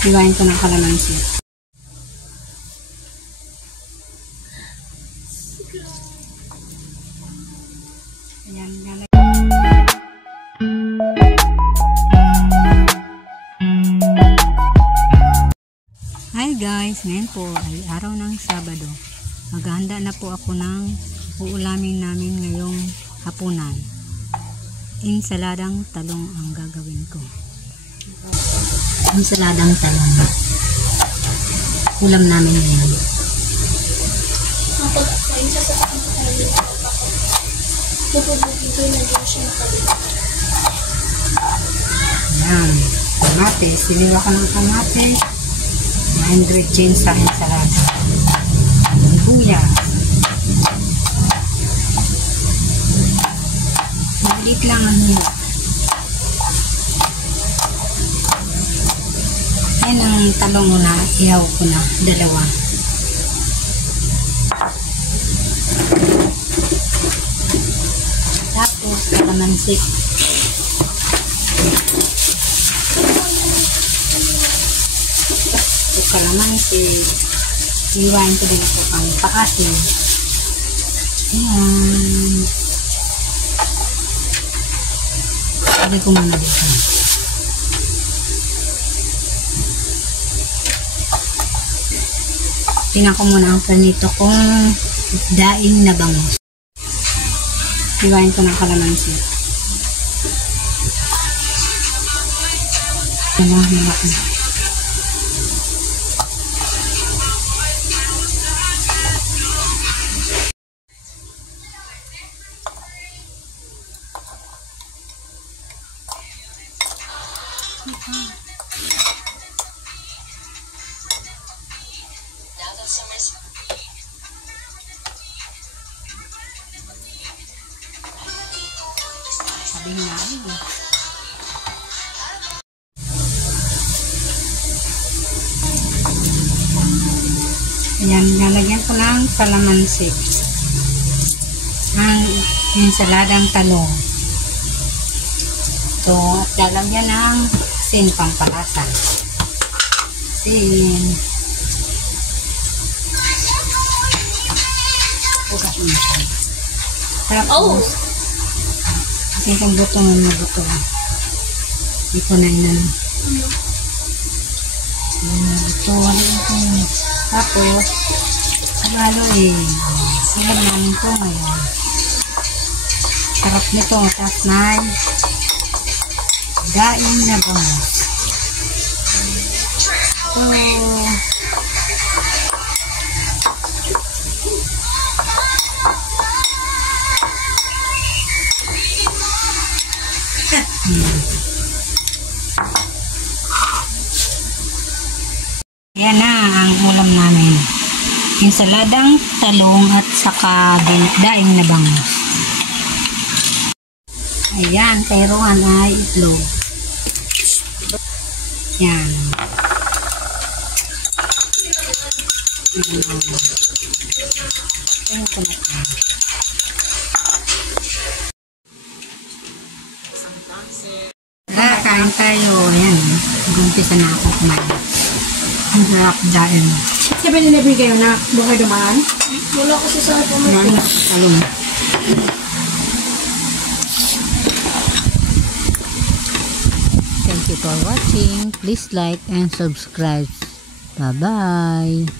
Hiwain ko ng kalamansi. Ayan, hi guys, ngayon po ay araw ng Sabado. Maghahanda na po ako ng uulamin namin ngayong hapunan. Insaladang talong ang gagawin ko. Insaladang talong. Ulam namin ngayon. Ayan. Kamatis. Siniwa ko ng kamatis. Mga ingredients sa ensalada. Luya. Maliit lang ang nila. Ayan ang talong na ihaw ko na. Dalawa. Tapos kalamansi. Kalamansi, iwain ko din ito ang paasin. Ayan. Sabi ko muna dito. Tingnan ko muna ang planito kong daing na bangus. Iwain ko ng kalamansi. Malaki. Sabihin na ako. Ayan, lalagyan ko ng kalamansi. Ang ensaladang talong. Ito, at lalagyan ng asin pampalasa. Asin. Ugas mo siya. Tapos, asin kong buto ng buto. Ito na inan. Ito. Tapos, halo-haloin. Silab namin ito ngayon. Sarap nito. Tapos may daing na bangus. Ito. Ayan na ang ulam namin. Insaladang talong at saka daing na bangus. Ayan, kairuhan ay itlog. Ayan. Ayan ko na ito. Kain tayo. Ayan. Gumpisa na ako kumain. Ang harap dahil. 7-Eleven kayo na buhay dumaan? Wala kasi sa pamilya. Talong. Thank you for watching. Please like and subscribe. Bye-bye.